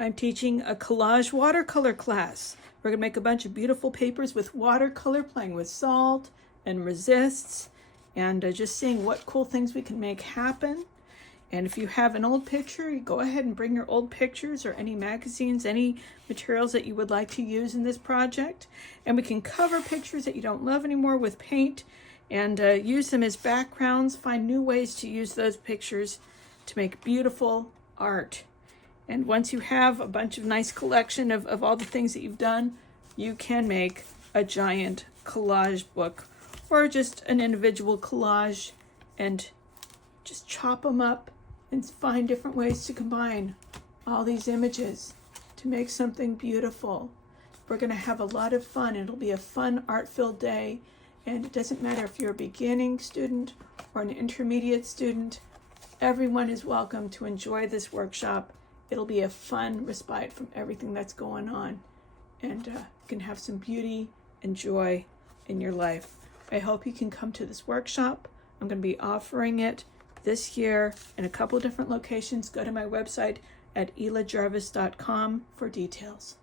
I'm teaching a collage watercolor class. We're going to make a bunch of beautiful papers with watercolor, playing with salt and resists, and just seeing what cool things we can make happen. And if you have an old picture, you go ahead and bring your old pictures or any magazines, any materials that you would like to use in this project. And we can cover pictures that you don't love anymore with paint and use them as backgrounds, find new ways to use those pictures to make beautiful art. And once you have a bunch of nice collection of all the things that you've done, you can make a giant collage book or just an individual collage and just chop them up and find different ways to combine all these images to make something beautiful. We're going to have a lot of fun. It'll be a fun art-filled day, and it doesn't matter if you're a beginning student or an intermediate student. Everyone is welcome to enjoy this workshop. It'll be a fun respite from everything that's going on, and you can have some beauty and joy in your life. I hope you can come to this workshop. I'm going to be offering it this year in a couple of different locations. Go to my website at elajarvis.com for details.